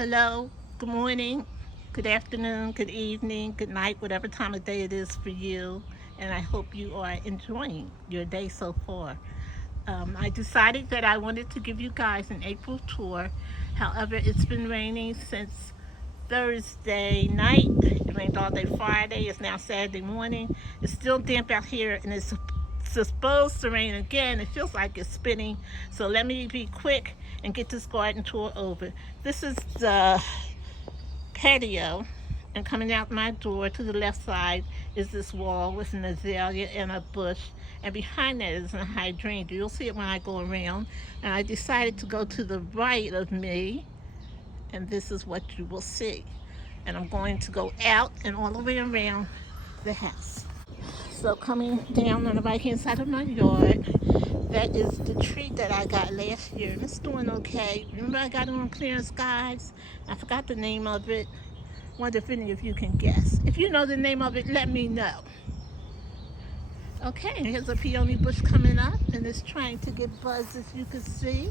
Hello, good morning, good afternoon, good evening, good night, whatever time of day it is for you. And I hope you are enjoying your day so far. I decided that I wanted to give you guys an April tour. However, it's been raining since Thursday night. It rained all day Friday. It's now Saturday morning. It's still damp out here and it's supposed to rain again. It feels like it's spinning. So let me be quick and get this garden tour over. This is the patio, and coming out my door to the left side is this wall with an azalea and a bush, and behind that is a hydrangea. You'll see it when I go around. And I decided to go to the right of me, and this is what you will see. And I'm going to go out and all the way around the house. So coming down on the right hand side of my yard, that is the tree that I got last year, and it's doing okay. Remember I got it on clearance, guys? I forgot the name of it. Wonder if any of you can guess. If you know the name of it, let me know. Okay, and here's a peony bush coming up, and it's trying to get buds, as you can see.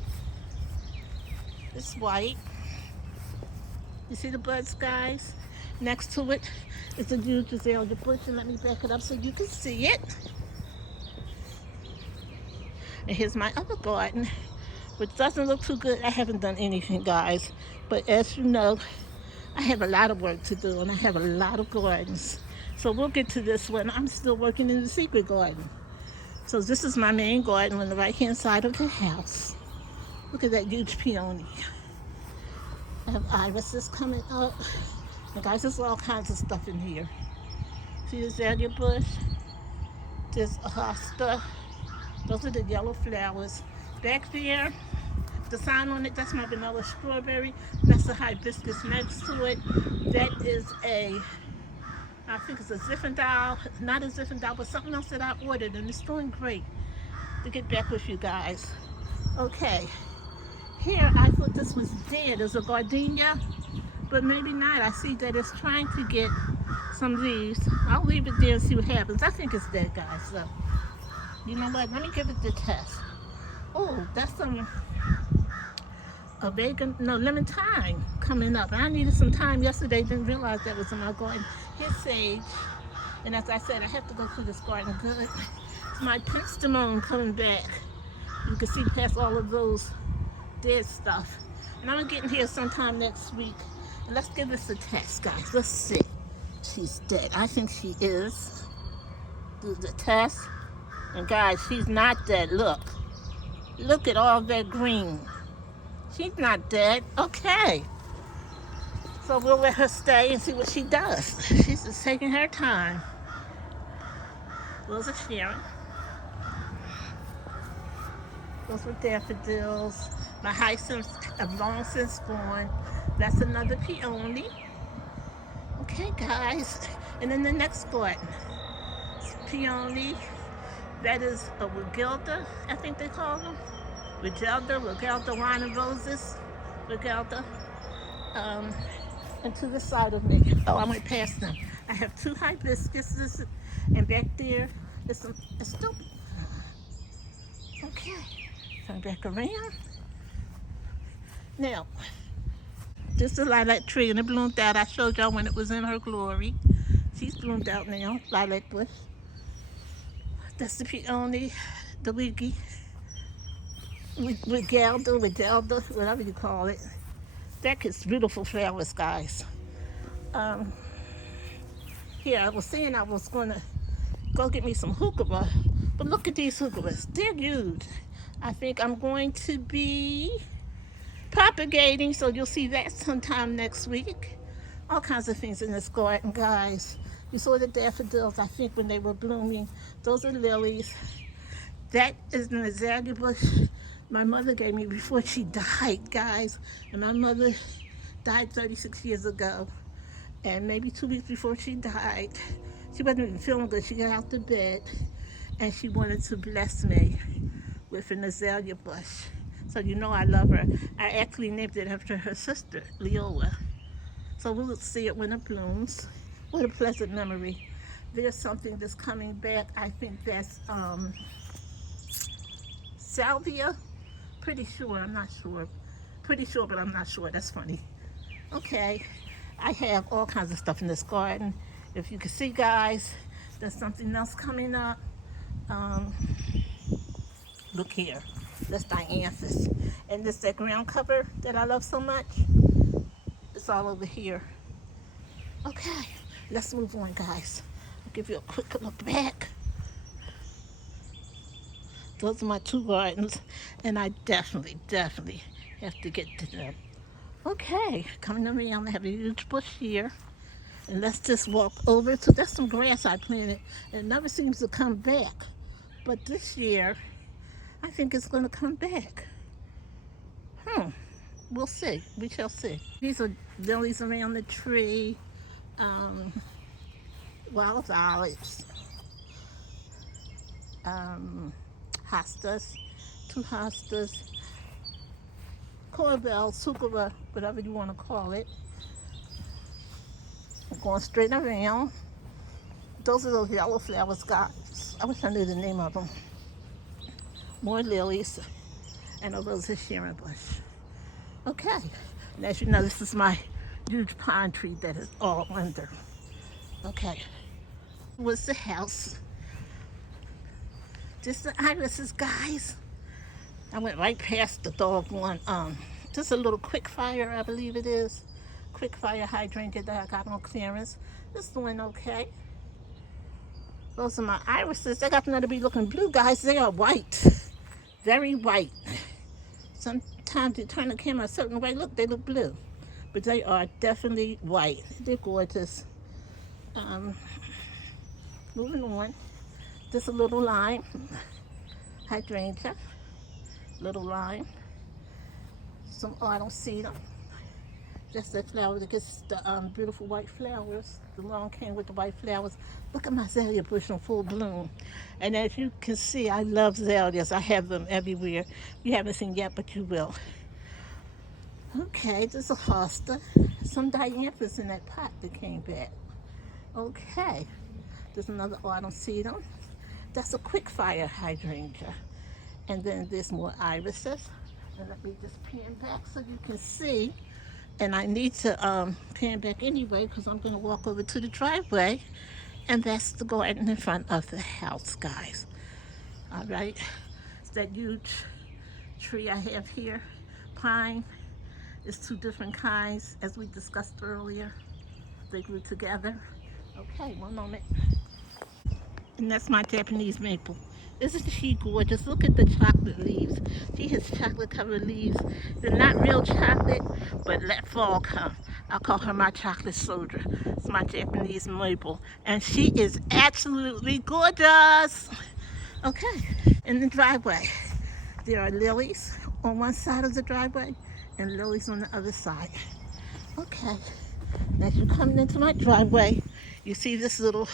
It's white. You see the buds, guys? Next to it is a huge azalea bush, and let me back it up so you can see it. And here's my other garden, which doesn't look too good. I haven't done anything, guys. But as you know, I have a lot of work to do, and I have a lot of gardens. So we'll get to this one. I'm still working in the secret garden. So this is my main garden on the right-hand side of the house. Look at that huge peony. I have irises coming up. And guys, there's all kinds of stuff in here. See the azalea bush? There's a hosta. Those are the yellow flowers. Back there, the sign on it, that's my vanilla strawberry. That's the hibiscus next to it. That is I think it's a Zinfandel, not a Zinfandel, but something else that I ordered, and it's doing great. To get back with you guys. Okay, here I thought this was dead as a gardenia, but maybe not. I see that it's trying to get some leaves. I'll leave it there and see what happens. I think it's dead, guys, so you know what? Let me give it the test. Oh, that's some lemon thyme coming up. I needed some thyme yesterday, didn't realize that was in my garden. Here's sage. And as I said, I have to go through this garden good. It's my penstemon coming back. You can see past all of those dead stuff. And I'm gonna get in here sometime next week. And let's give this a test, guys. Let's see. She's dead. I think she is. Do the test. And guys, she's not dead. Look. Look at all that green. She's not dead. Okay. So we'll let her stay and see what she does. She's just taking her time. Those are Sharon. Those were daffodils. My hyacinths have long since gone. That's another peony. Okay, guys. And then the next garden. It's peony. That is a Wegelda, I think they call them. Wegelda, wine and roses. Wegelda. And to the side of me. Oh, I went past them. I have two hibiscuses, and back there is some astupia. Okay, turn back around. Now, this is a lilac tree, and it bloomed out. I showed y'all when it was in her glory. She's bloomed out now, lilac bush. That's the peony, the wiggy, Wegelda, whatever you call it. That is beautiful flowers, guys. Here, I was saying I was going to go get me some heuchera, but look at these heucheras. They're huge. I think I'm going to be propagating, so you'll see that sometime next week. All kinds of things in this garden, guys. You saw the daffodils, I think, when they were blooming. Those are lilies. That is an azalea bush my mother gave me before she died, guys. And my mother died 36 years ago. And maybe 2 weeks before she died, she wasn't even feeling good. She got out of bed and she wanted to bless me with an azalea bush. So you know I love her. I actually named it after her sister, Leola. So we'll see it when it blooms. What a pleasant memory. There's something that's coming back. I think that's salvia. Pretty sure, I'm not sure. Pretty sure, but I'm not sure. That's funny. Okay, I have all kinds of stuff in this garden. If you can see, guys, there's something else coming up. Um, Look here. That's dianthus. And this that ground cover that I love so much. It's all over here. Okay, let's move on, guys. I'll give you a quick look back. Those are my two gardens, and I definitely have to get to them. Okay, coming around, I have a huge bush here. And let's just walk over. So that's some grass I planted. It never seems to come back. But this year, I think it's going to come back. We'll see. We shall see. These are lilies around the tree. Um, Wild violets. Hostas. Two hostas. Corbel, sucura, whatever you want to call it. I'm going straight around. Those are those yellow flowers, guys. I wish I knew the name of them. More lilies. And a rose of Sharon bush. Okay. And as you know, this is my huge pine tree that is all under. Okay. Was the house. Just the irises, guys. I went right past the doggone, just a little quick fire, I believe it is. Quick fire hydrangea that I got on clearance. It's doing okay. Those are my irises. They got to be looking blue, guys. They are white. Very white. Sometimes you turn the camera a certain way. Look, they look blue. But they are definitely white. They're gorgeous. Moving on. Just a little lime. Hydrangea. Little lime. Some autumn cedar. That's the flower that gets the beautiful white flowers. The long cane with the white flowers. Look at my azalea bush in full bloom. And as you can see, I love azaleas. I have them everywhere. You haven't seen yet, but you will. Okay, there's a hosta. Some dianthus in that pot that came back. Okay, there's another autumn cedar. That's a quick fire hydrangea. And then there's more irises. And let me just pan back so you can see. And I need to pan back anyway because I'm going to walk over to the driveway. And that's the garden in front of the house, guys. All right. It's that huge tree I have here. Pine. It's two different kinds, as we discussed earlier. They grew together. Okay, one moment. And that's my Japanese maple. Isn't she gorgeous? Look at the chocolate leaves. She has chocolate covered leaves. They're not real chocolate, but let fall come. I'll call her my chocolate soldier. It's my Japanese maple. And she is absolutely gorgeous. Okay, in the driveway, there are lilies on one side of the driveway and lilies on the other side. Okay, as you're coming into my driveway, you see this little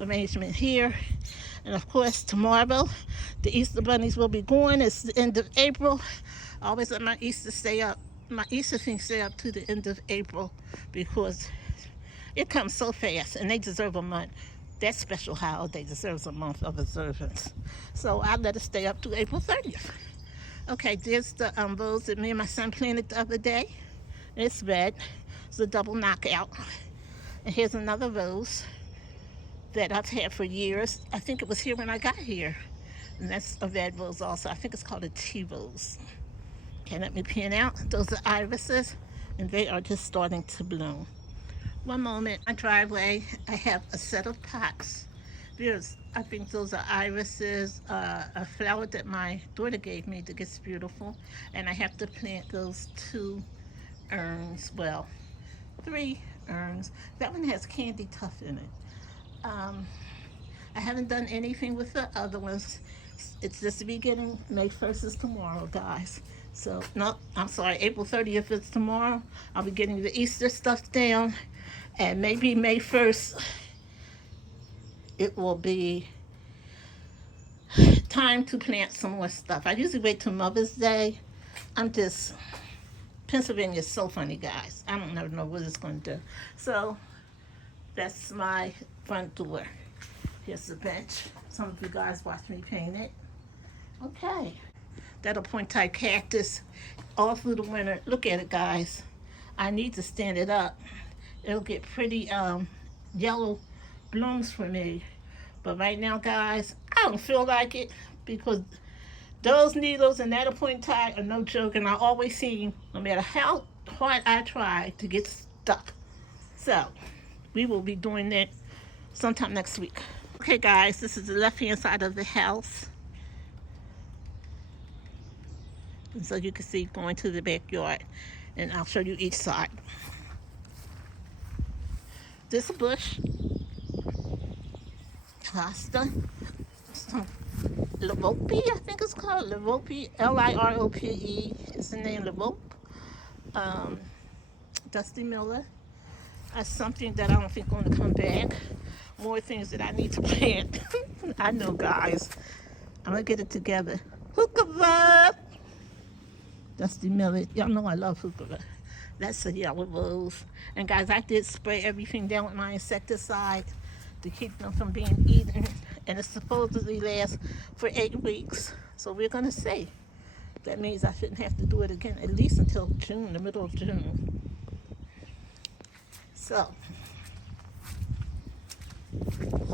arrangement here. And of course, tomorrow, the Easter bunnies will be gone. It's the end of April. I always let my Easter things stay up to the end of April because it comes so fast and they deserve a month. That special holiday deserves a month of observance. So I let it stay up to April 30th. Okay, there's the rose that me and my son planted the other day. It's red. It's a double knockout. And here's another rose that I've had for years. I think it was here when I got here. And that's a red rose also. I think it's called a tea rose. Okay, let me pan out. Those are irises, and they are just starting to bloom. One moment, my driveway, I have a set of pots. I think those are irises, a flower that my daughter gave me that gets beautiful. And I have to plant those two urns, well, 3 urns. That one has candy tuft in it. I haven't done anything with the other ones. It's just the beginning. May 1st is tomorrow, guys. So, no, I'm sorry, April 30th is tomorrow. I'll be getting the Easter stuff down. And maybe May 1st, it will be time to plant some more stuff. I usually wait till Mother's Day. Pennsylvania is so funny, guys. I don't never know what it's going to do. So, that's my front door. Here's the bench. Some of you guys watch me paint it. Okay. That a point-type cactus all through the winter. Look at it, guys. I need to stand it up. It'll get pretty yellow blooms for me. But right now, guys, I don't feel like it because those needles and that point tie are no joke, and I always seem, no matter how hard I try, to get stuck. So we will be doing that sometime next week. Okay, guys, this is the left hand side of the house. And so you can see going to the backyard, and I'll show you each side. This bush, hosta, some Lirope, I think it's called Lirope, Lirope is the name, Lirope. Um, Dusty Miller. That's something that I don't think going to come back. More things that I need to plant. I know, guys. I'm going to get it together. Hookah. Dusty Miller. Y'all know I love hookah. That's a yellow rose. And guys, I did spray everything down with my insecticide to keep them from being eaten. And it supposedly lasts for 8 weeks. So we're going to see. That means I shouldn't have to do it again, at least until June, the middle of June. So,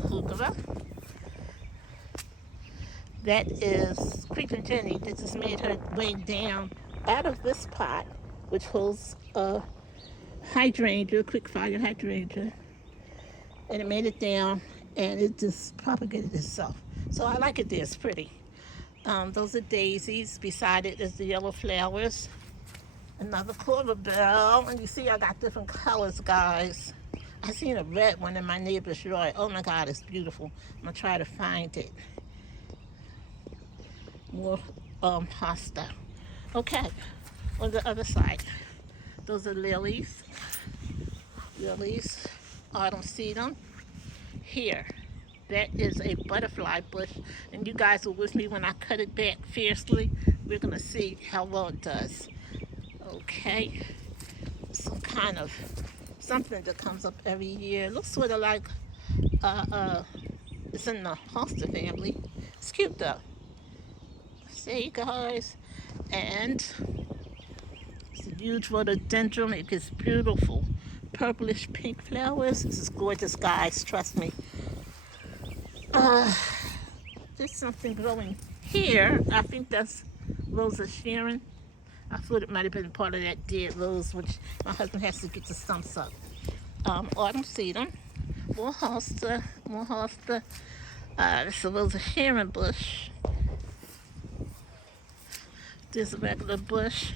hookah. That is Creeping Jenny. This has made her way down out of this pot, which holds a hydrangea, quick fire hydrangea. And it made it down, and it just propagated itself. So I like it there, it's pretty. Those are daisies. Beside it is the yellow flowers. Another corbel, and you see I got different colors, guys. I seen a red one in my neighbor's yard. Oh my God, it's beautiful. I'm gonna try to find it. More hosta. Okay, on the other side, those are lilies. Lilies, autumn sedum. Here, that is a butterfly bush, and you guys were with me when I cut it back fiercely. We're gonna see how well it does. Okay, some kind of something that comes up every year. It looks sort of like it's in the hosta family. It's cute though. See, guys, and it's a huge rhododendron. It gets beautiful purplish pink flowers. This is gorgeous, guys. Trust me. There's something growing here. I think that's Rosa Sharon. I thought it might have been part of that dead rose, which my husband has to get the stumps up. Autumn sedum, more hosta, more hosta. This is a Rosa Sharon bush. This regular bush.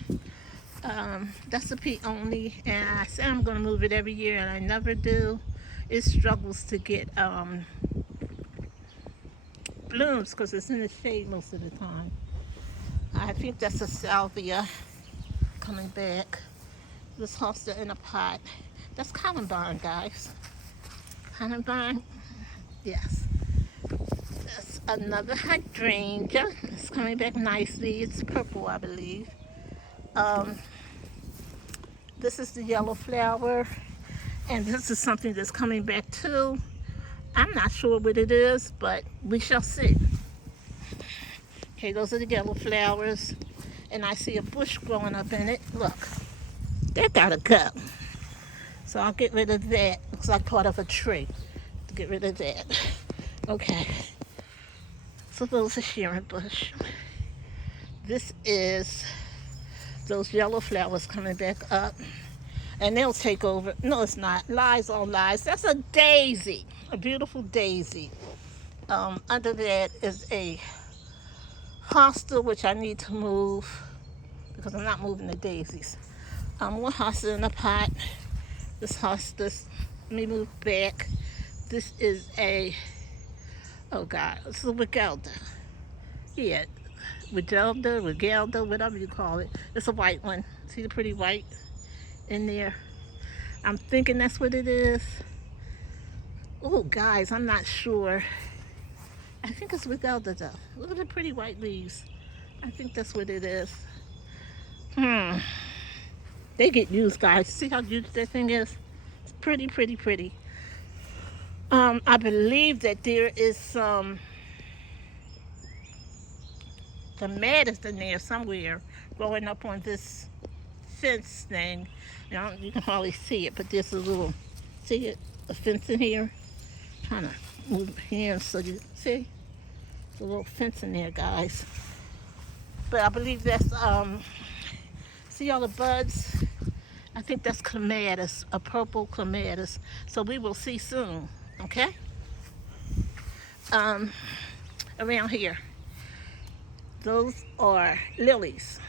That's a peony, and I say I'm going to move it every year, and I never do. It struggles to get blooms because it's in the shade most of the time. I think that's a salvia coming back. This hosta in a pot. That's columbine, guys. Columbine, yes. That's another hydrangea. It's coming back nicely. It's purple, I believe. This is the yellow flower, and this is something that's coming back too. I'm not sure what it is, but we shall see. Okay, those are the yellow flowers, and I see a bush growing up in it. Look, that gotta go. So I'll get rid of that. Looks like part of a tree. To get rid of that. Okay. So those are Sharon bush. This is those yellow flowers coming back up, and they'll take over. No, it's not. Lies on lies. That's a daisy, a beautiful daisy. Under that is a hosta, which I need to move because I'm not moving the daisies. More hosta in a pot. This hosta, let me move back. This is a, oh God, it's a Wigelda. Yeah, Wigelda, whatever you call it. It's a white one. See the pretty white in there? I'm thinking that's what it is. Oh, guys, I'm not sure. I think it's Wigelda though. Look at the pretty white leaves. I think that's what it is. They get used, guys. See how huge that thing is? It's pretty, pretty, pretty. I believe that there is some clematis in there somewhere growing up on this fence thing. You can hardly see it, but there's a little, see it, a fence in here. Trying to move here so you see. There's a little fence in there, guys. But I believe that's see all the buds? I think that's clematis, a purple clematis. So we will see soon, okay? Around here, those are lilies.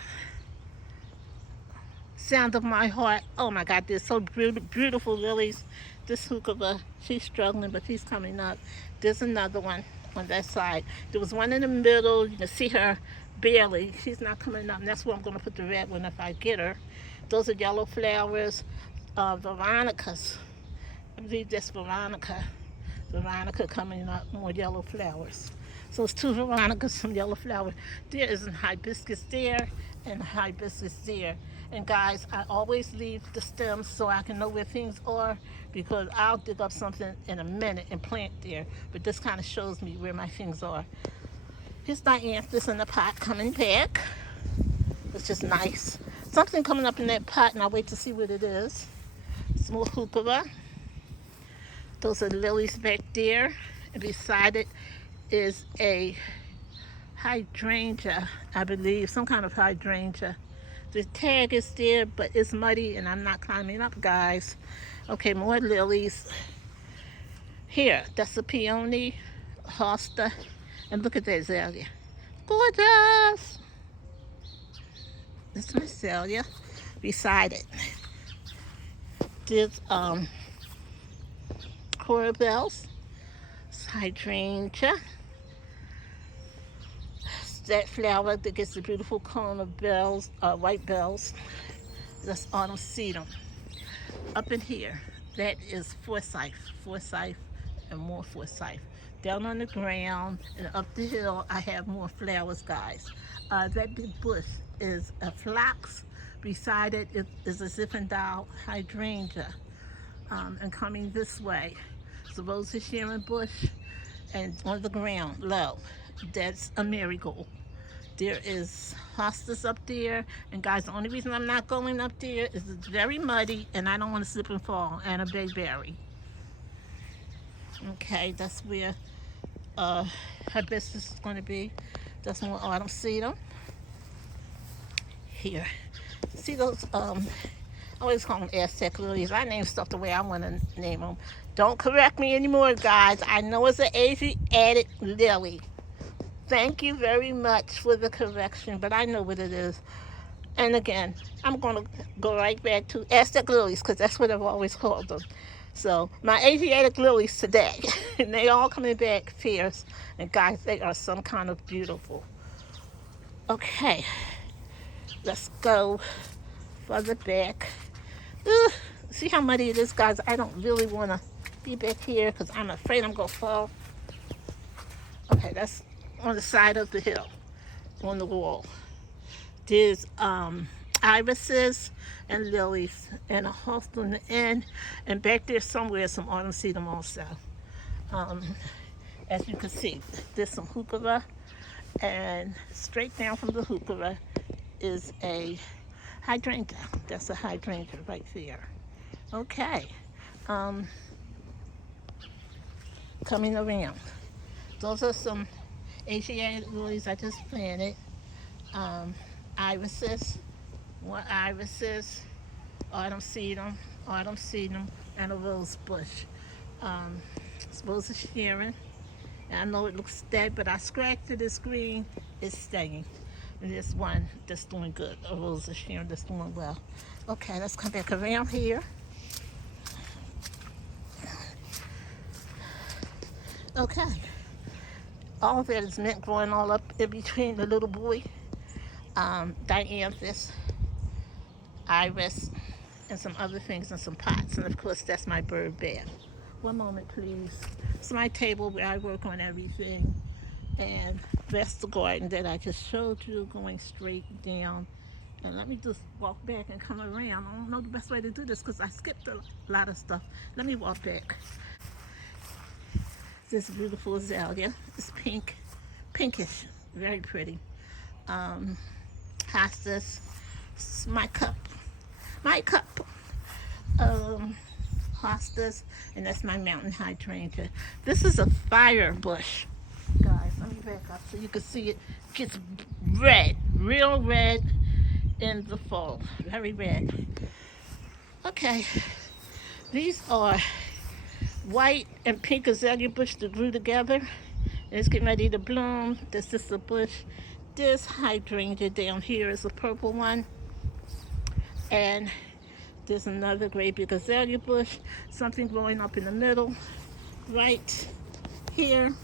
Sound of my heart. Oh my God, they're so beautiful lilies. This hookah, she's struggling, but she's coming up. There's another one on that side. There was one in the middle. You can see her barely. She's not coming up. And that's where I'm going to put the red one if I get her. Those are yellow flowers, Veronicas. I believe that's Veronica. Veronica coming up, more yellow flowers. So it's two Veronicas, some yellow flowers. There is a hibiscus there and a hibiscus there. And guys, I always leave the stems so I can know where things are, because I'll dig up something in a minute and plant there. But this kind of shows me where my things are. Here's dianthus in the pot coming back, which is nice. Something coming up in that pot, and I'll wait to see what it is. Some more hookah. Those are lilies back there. And beside it is a hydrangea, I believe, some kind of hydrangea. The tag is there, but it's muddy, and I'm not climbing up, guys. Okay, more lilies. Here, that's a peony, hosta, and look at that azalea. Gorgeous! This is my azalea. Beside it, there's coral bells, hydrangea. That flower that gets the beautiful cone of bells, white bells. That's autumn sedum. Up in here, that is forsyth, and more forsyth. Down on the ground and up the hill, I have more flowers, guys. That big bush is a phlox. Beside it is a Zinfandel hydrangea. And coming this way, it's a Rose of Sharon bush, and on the ground, low, that's a marigold. There is hostas up there, and guys, the only reason I'm not going up there is it's very muddy, and I don't want to slip and fall, and a bayberry. Okay, that's where hibiscus is going to be. That's more autumn sedum. Here, see those, I always call them Aztec lilies. I name stuff the way I want to name them. Don't correct me anymore, guys. I know it's an Asiatic lily. Thank you very much for the correction, but I know what it is. And again, I'm going to go right back to Aztec lilies, because that's what I've always called them. So my Asiatic lilies today, and they all coming back fierce. And guys, they are some kind of beautiful. Okay, let's go further back. See how muddy it is, guys? I don't really want to be back here because I'm afraid I'm going to fall. Okay, that's on the side of the hill, on the wall. There's irises and lilies and a host on the end, and back there somewhere some autumn sedum also. As you can see, there's some hookah, and straight down from the hookah is a hydrangea. That's a hydrangea right there. Okay, coming around. Those are some Asiatic lilies I just planted. Irises, more irises, autumn sedum, and a rose bush. It's Rose of Sharon. And I know it looks dead, but I scratched it, it's green, it's staying. And there's one that's doing good, a Rose of Sharon that's doing well. Okay, let's come back around here. Okay. All of that is mint growing all up in between the little boy, dianthus, iris, and some other things in some pots. And of course, that's my bird bath. One moment, please. It's my table where I work on everything. And that's the garden that I just showed you, going straight down. And let me just walk back and come around. I don't know the best way to do this because I skipped a lot of stuff. Let me walk back. This beautiful azalea. It's pink, pinkish, very pretty. Hostas, my cup. my cup. Hostas, and that's my mountain hydrangea. This is a fire bush, guys. Let me back up so you can see it gets red, real red in the fall, very red. Okay, these are white and pink azalea bush that grew together. It's getting ready to bloom. This is the bush. This hydrangea down here is a purple one, and there's another great big azalea bush, something growing up in the middle right here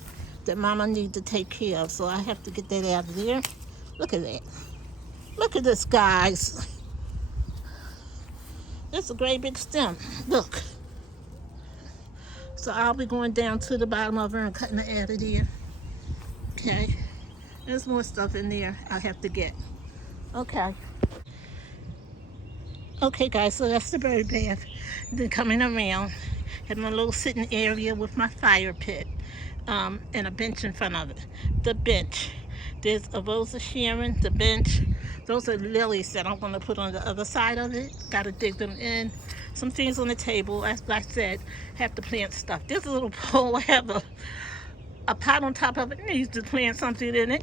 that Mama needs to take care of, so I have to get that out of there. Look at that. Look at this, guys. It's a great big stem. Look. So I'll be going down to the bottom of her and cutting it out of there. Okay. There's more stuff in there I have to get. Okay. Okay, guys, so that's the bird bath. Then coming around, have my little sitting area with my fire pit, and a bench in front of it. The bench, there's a Rose of Sharon. The bench, those are lilies that I'm going to put on the other side of it. Got to dig them in. Some things on the table, as I said, have to plant stuff. There's a little pole, I have a pot on top of it, needs to plant something in it.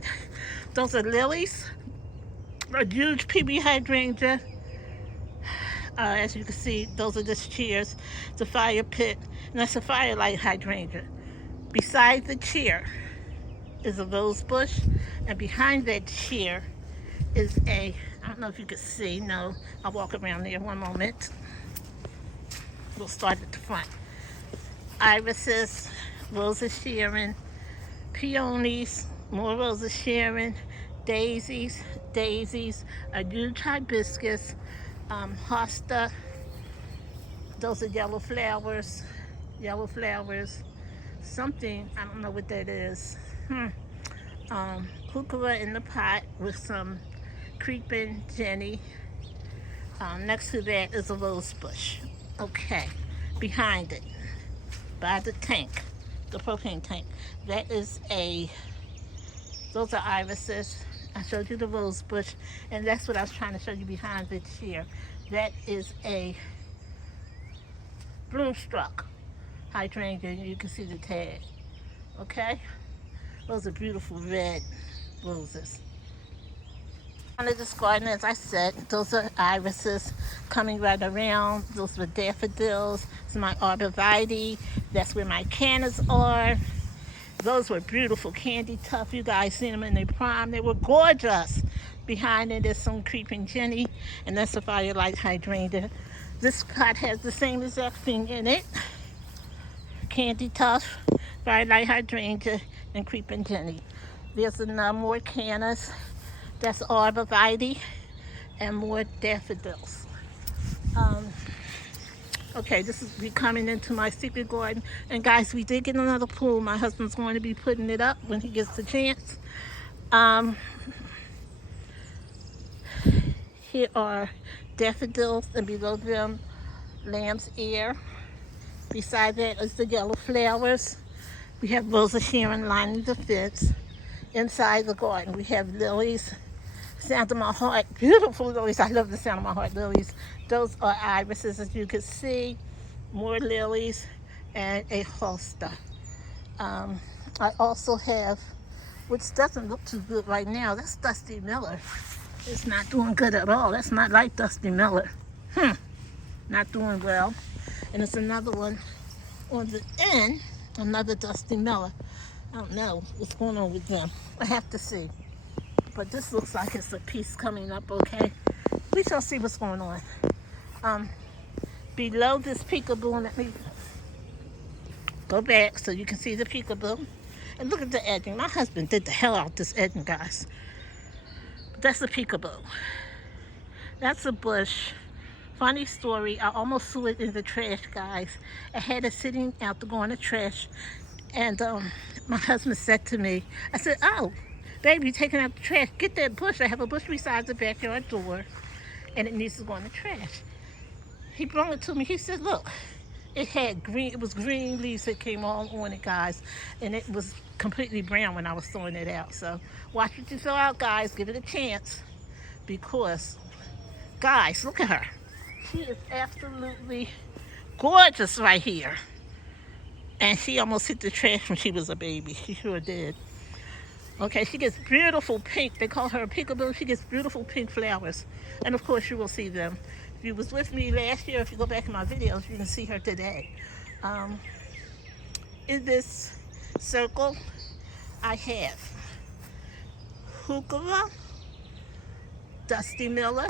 Those are lilies, a huge PB hydrangea. As you can see, those are just chairs, the fire pit, and that's a firelight hydrangea. Beside the chair is a rose bush, and behind that chair is I don't know if you can see, no, I'll walk around there one moment. We'll start at the front. Irises, Rose of Sharon, peonies, more Rose of Sharon, daisies, a huge hibiscus, hosta, those are yellow flowers, something, I don't know what that is. Heuchera in the pot with some creeping Jenny. Next to that is a rose bush. Okay, behind it, by the tank, the propane tank, those are irises. I showed you the rose bush, and that's what I was trying to show you behind the chair. That is a bloomstruck hydrangea. You can see the tag. Okay? Those are beautiful red roses. On this garden, as I said, those are irises coming right around. Those are daffodils. This is my arborvitae. That's where my cannas are. Those were beautiful candy tuft. You guys seen them in their prime. They were gorgeous. Behind it is some creeping Jenny, and that's a firelight hydrangea. This pot has the same exact thing in it. Candy tuft, firelight hydrangea, and creeping Jenny. There's more cannas. That's arborvitae, and more daffodils. Okay, this is me coming into my secret garden. And guys, we did get another pool. My husband's going to be putting it up when he gets the chance. Here are daffodils, and below them, lamb's ear. Beside that is the yellow flowers. We have Rose of Sharon lining the fence. Inside the garden, we have lilies. Sound of my heart, beautiful lilies. I love the sound of my heart lilies. Those are irises, as you can see. More lilies and a hosta. I also have, which doesn't look too good right now, that's Dusty Miller. It's not doing good at all. That's not like Dusty Miller. Not doing well. And it's another one on the end, another Dusty Miller. I don't know what's going on with them. I have to see. But this looks like it's a piece coming up, okay? We shall see what's going on. Below this peekaboo, let me go back so you can see the peekaboo. And look at the edging. My husband did the hell out this edging, guys. But that's a peekaboo. That's a bush. Funny story, I almost threw it in the trash, guys. I had it sitting out to go in the trash. And my husband said to me, I said, oh, baby, you're taking out the trash. Get that bush. I have a bush beside the backyard door, and it needs to go in the trash. He brought it to me. He said, look, it was green leaves that came all on it, guys, and it was completely brown when I was throwing it out. So watch what you throw out, guys. Give it a chance, because, guys, look at her. She is absolutely gorgeous right here. And she almost hit the trash when she was a baby. She sure did. Okay, she gets beautiful pink. They call her a peekaboo. She gets beautiful pink flowers. And of course you will see them. If you was with me last year, if you go back in my videos, you can see her today. Um, in this circle, I have Heuchera, Dusty Miller.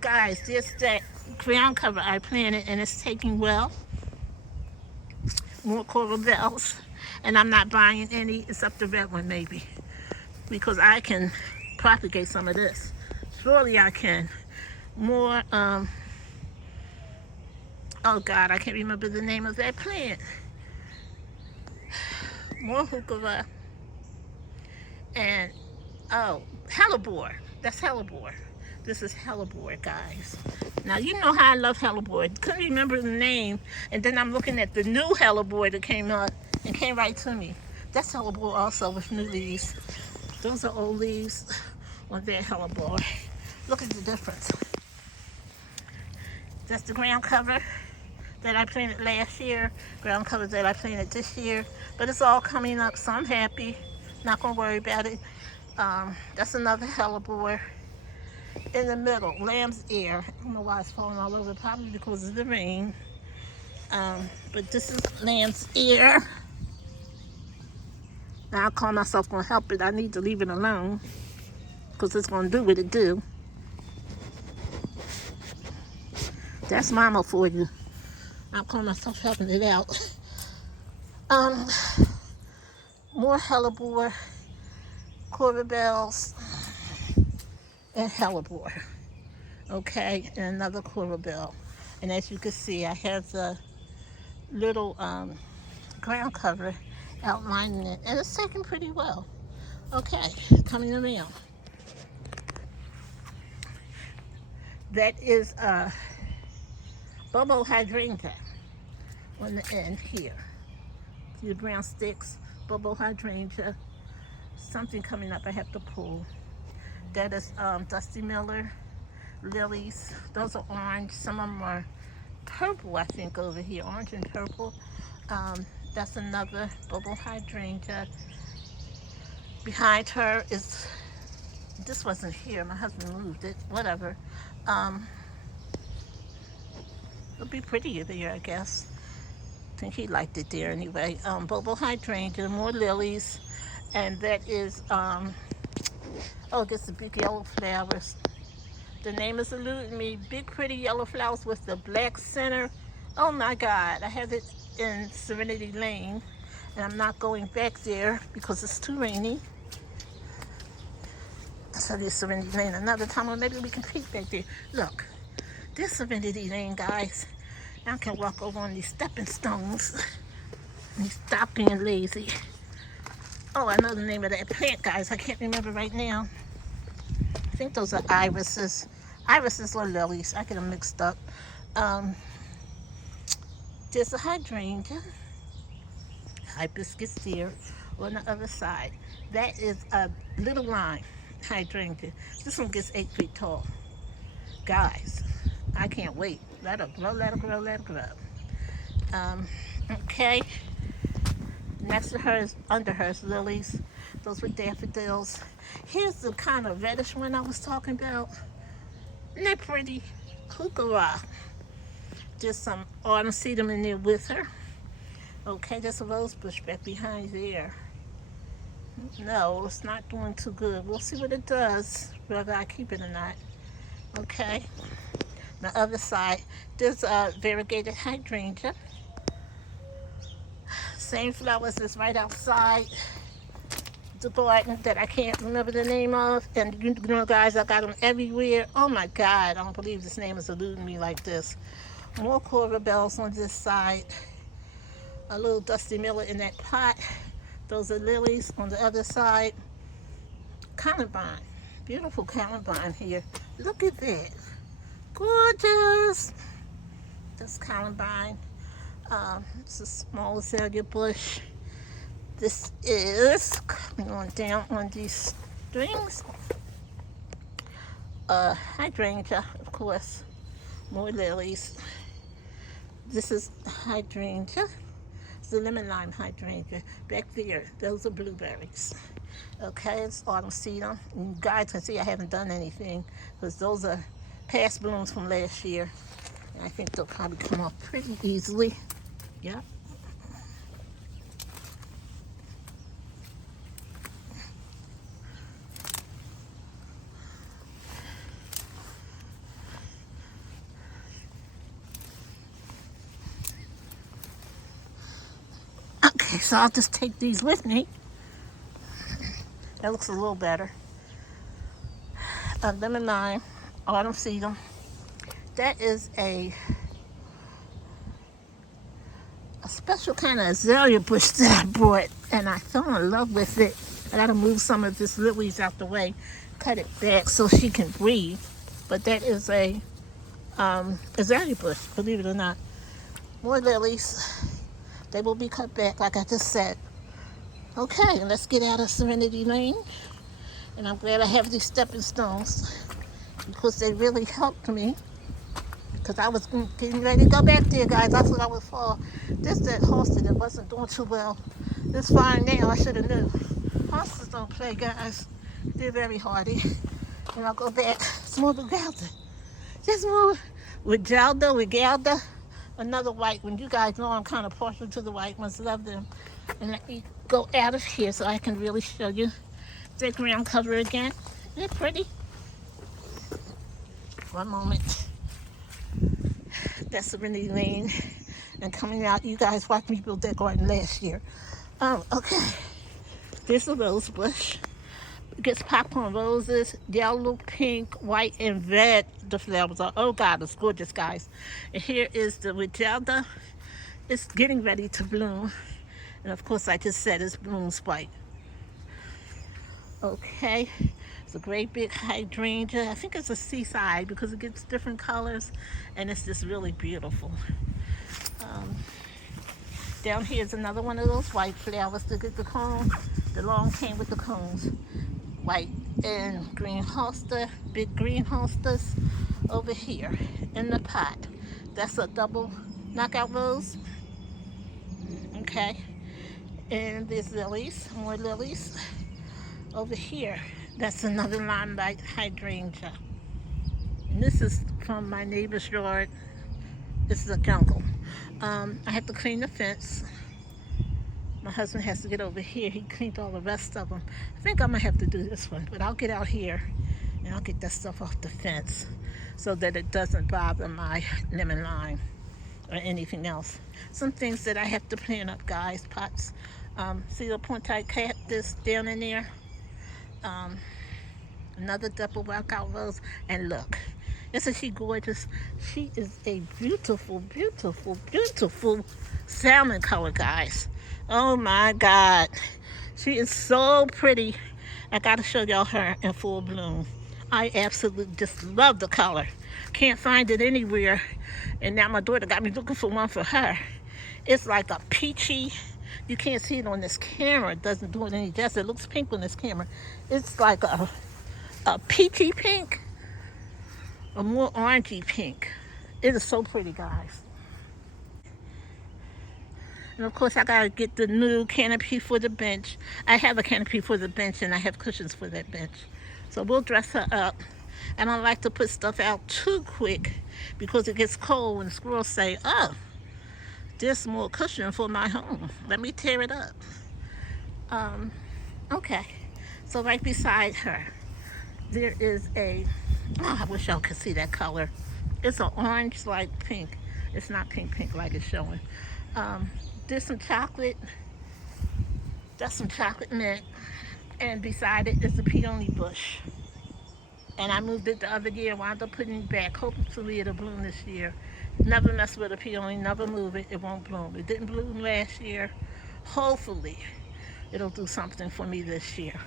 Guys, just that ground cover I planted and it's taking well. More coral bells. And I'm not buying any except the red one maybe. Because I can propagate some of this. Surely I can. More, oh God, I can't remember the name of that plant. More Heuchera. And, oh, hellebore. That's hellebore. This is hellebore, guys. Now, you know how I love hellebore. Couldn't remember the name. And then I'm looking at the new hellebore that came up and came right to me. That's hellebore also with new leaves. Those are old leaves on their hellebore. Look at the difference. That's the ground cover that I planted last year. Ground cover that I planted this year. But it's all coming up, so I'm happy. Not going to worry about it. That's another hellebore. In the middle, lamb's ear. I don't know why it's falling all over, probably because of the rain. But this is lamb's ear. Now I call myself gonna help it. I need to leave it alone because it's gonna do what it do. That's mama for you. I call myself helping it out. More hellebore, coral bells, and hellebore. Okay, and another coral bell. And as you can see, I have the little ground cover outlining it, and it's taking pretty well. Okay, coming around. That is Bobo hydrangea on the end here. See the brown sticks, Bobo hydrangea. Something coming up I have to pull. That is Dusty Miller lilies. Those are orange. Some of them are purple, I think, over here. Orange and purple. That's another Bobo hydrangea. Behind her is, this wasn't here. My husband moved it. Whatever. It'll be prettier there, I guess. I think he liked it there anyway. Bobo hydrangea, more lilies. And that is, oh, it gets the big yellow flowers. The name is eluding me. Big pretty yellow flowers with the black center. Oh my God, I have it in Serenity Lane. And I'm not going back there because it's too rainy. So there's Serenity Lane another time, or maybe we can peek back there. Look, this Serenity Lane, guys. I can walk over on these stepping stones. And stop being lazy. Oh, I know the name of that plant, guys. I can't remember right now. I think those are irises. Irises or lilies. I get them mixed up. There's a hydrangea. Hibiscus there on the other side. That is a little lime hydrangea. This one gets 8 feet tall. Guys, I can't wait. Let her grow, let her grow, let her grow. Okay. Next to her is, under her is lilies. Those were daffodils. Here's the kind of reddish one I was talking about. Isn't that pretty? Heuchera. Just some autumn sedum in there with her. Okay, there's a rose bush back behind there. No, it's not doing too good. We'll see what it does, whether I keep it or not. Okay. The other side, there's a variegated hydrangea. Same flowers is right outside the garden that I can't remember the name of. And you know, guys, I got them everywhere. Oh my God, I don't believe this name is eluding me like this. More coral bells on this side. A little Dusty Miller in that pot. Those are lilies on the other side. Columbine. Beautiful columbine here. Look at that. Gorgeous. That's columbine. It's a small azalea bush. This is coming on down on these strings. Hydrangea, of course. More lilies. This is hydrangea. It's the lemon lime hydrangea. Back there, those are blueberries. Okay, it's autumn sedum. You guys can see I haven't done anything because those are past blooms from last year. And I think they'll probably come off pretty easily. Yeah. Okay, so I'll just take these with me. That looks a little better. Lemon lime, autumn sedum. That is a special kind of azalea bush that I bought, and I fell in love with it. I gotta move some of this lilies out the way, cut it back so she can breathe. But that is a azalea bush, believe it or not. More lilies. They will be cut back, like I just said. Okay, let's get out of Serenity Lane. And I'm glad I have these stepping stones because they really helped me. Because I was getting ready to go back there, guys. I thought I would fall. This that hosted that wasn't doing too well. It's fine now. I should have knew. Hostas don't play, guys. They're very hardy. And I'll go back. It's more Regalda. Just more Regalda. Another white one. You guys know I'm kind of partial to the white ones. Love them. And let me go out of here so I can really show you the ground cover again. They're pretty. One moment. That's Serenity Lane. And coming out, you guys watched me build that garden last year. Okay. There's a rose bush. It gets popcorn roses, yellow, pink, white, and red. The flowers are. Oh God, it's gorgeous, guys. And here is the Regalda. It's getting ready to bloom. And of course, I just said it's blooms white. Okay. It's a great big hydrangea. I think it's a seaside because it gets different colors. And it's just really beautiful. Down here is another one of those white flowers that get the cone. The long cane with the cones. White and green hosta, big green hostas over here in the pot. That's a double knockout rose. Okay. And there's lilies, more lilies over here. That's another limelight hydrangea. And this is from my neighbor's yard. This is a jungle. I have to clean the fence. My husband has to get over here. He cleaned all the rest of them. I think I'm gonna have to do this one, but I'll get out here and I'll get that stuff off the fence so that it doesn't bother my lemon lime or anything else. Some things that I have to plant up, guys, pots. See the pointite cactus down in there? Another double workout rose, and look, isn't she gorgeous? She is a beautiful, beautiful, beautiful salmon color, guys. Oh my God, she is so pretty. I gotta show y'all her in full bloom. I absolutely just love the color. Can't find it anywhere, and now my daughter got me looking for one for her. It's like a peachy. You can't see it on this camera. It doesn't do it any justice. It looks pink on this camera. It's like a peachy pink, a more orangey pink. It is so pretty, guys. And of course, I gotta get the new canopy for the bench. I have a canopy for the bench, and I have cushions for that bench. So we'll dress her up. I don't like to put stuff out too quick because it gets cold and squirrels say, oh, there's more cushion for my home. Let me tear it up. Okay, so right beside her, there is a, oh, I wish y'all could see that color. It's an orange like pink. It's not pink like it's showing. There's some chocolate. That's some chocolate mint. And beside it is a peony bush. And I moved it the other year, wound up putting it back. Hopefully it'll bloom this year. Never mess with a peony, never move it, it won't bloom. It didn't bloom last year. Hopefully it'll do something for me this year.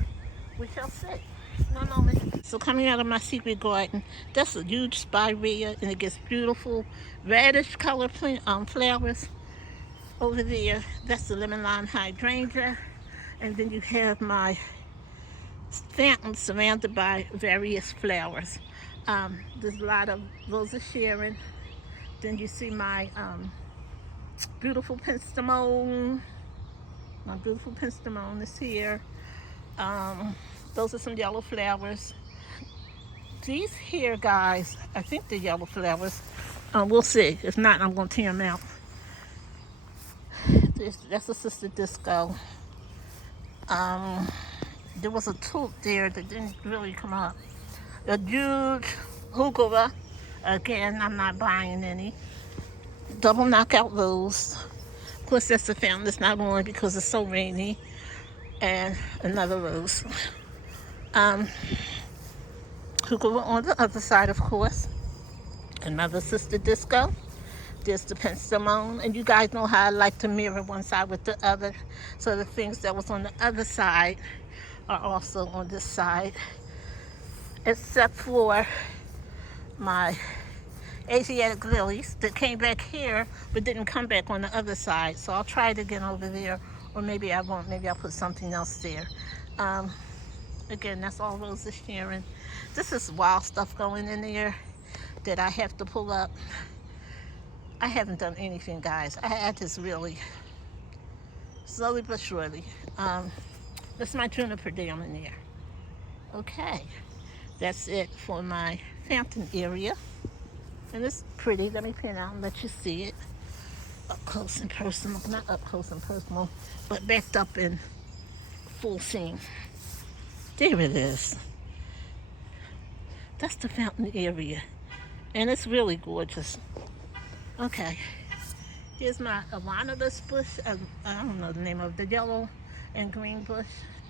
We shall see. One moment. So coming out of my secret garden, that's a huge spirea, and it gets beautiful reddish color flowers. Over there, that's the lemon lime hydrangea. And then you have my fountain surrounded by various flowers. There's a lot of Rosa Sharon Then you see my beautiful penstemon. My beautiful penstemon is here. Those are some yellow flowers. These here, guys, I think they're yellow flowers. We'll see. If not, I'm going to tear them out. That's a Sister Disco. There was a tulip there that didn't really come up. A huge heuchera. Again, I'm not buying any. Double knockout rose. Of course, that's the fountain that's not on because it's so rainy. And another rose. Heuchera on the other side, of course. Another Sister Disco. There's the penstemon, and you guys know how I like to mirror one side with the other, so the things that was on the other side are also on this side, except for my Asiatic lilies that came back here but didn't come back on the other side. So I'll try it again over there, or maybe I won't. Maybe I'll put something else there. Again, that's all Rosa sharing. This is wild stuff going in there that I have to pull up. I haven't done anything, guys. I just really, slowly but surely. That's my juniper down in there. Okay, that's it for my fountain area. And it's pretty. Let me pin out and let you see it. Up close and personal. Not up close and personal, but backed up in full scene. There it is. That's the fountain area. And it's really gorgeous. Okay, here's my Aranelus bush. I don't know the name of the yellow and green bush.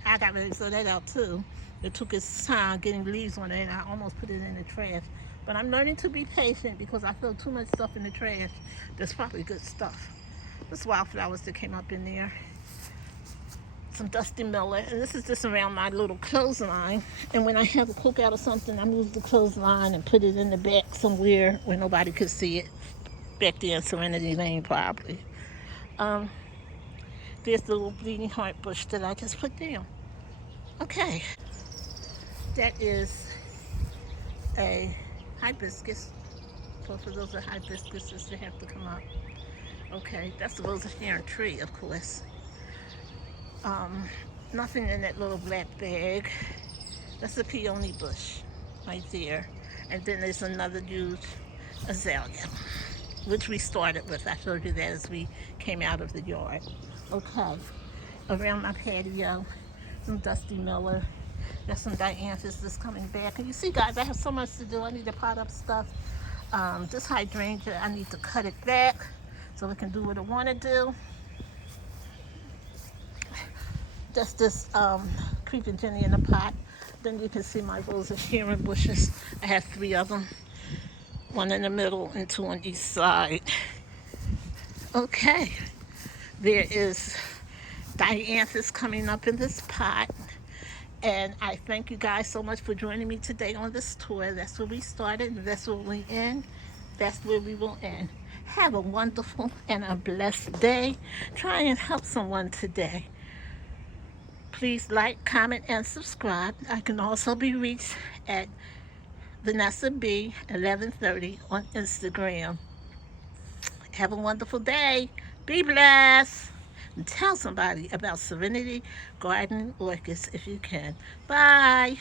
I got ready to throw that out too. It took its time getting leaves on it, and I almost put it in the trash. But I'm learning to be patient because I feel too much stuff in the trash. There's probably good stuff. There's wildflowers that came up in there. Some Dusty Miller, and this is just around my little clothesline. And when I have a cookout or something, I move the clothesline and put it in the back somewhere where nobody could see it. Back there in Serenity Lane, probably. There's the little bleeding heart bush that I just put down. Okay, that is a hibiscus. Both of those are hibiscuses that have to come up. Okay, that's the Rosa Sharon tree, of course. Nothing in that little black bag. That's a peony bush right there. And then there's another huge azalea, which we started with. I showed you that as we came out of the yard. Okay, around my patio, some Dusty Miller. There's some dianthus that's coming back. And you see, guys, I have so much to do. I need to pot up stuff. This hydrangea, I need to cut it back so it can do what I want to do. That's this creeping Jenny in a pot. Then you can see my Rosa Sharon bushes. I have 3 of them. 1 in the middle and 2 on each side. Okay, there is dianthus coming up in this pot. And I thank you guys so much for joining me today on this tour. That's where we started, and that's where we end. That's where we will end. Have a wonderful and a blessed day. Try and help someone today. Please like, comment, and subscribe. I can also be reached at Vanessa B 1130 on Instagram. Have a wonderful day. Be blessed. And tell somebody about Serenity Garden Orchids if you can. Bye.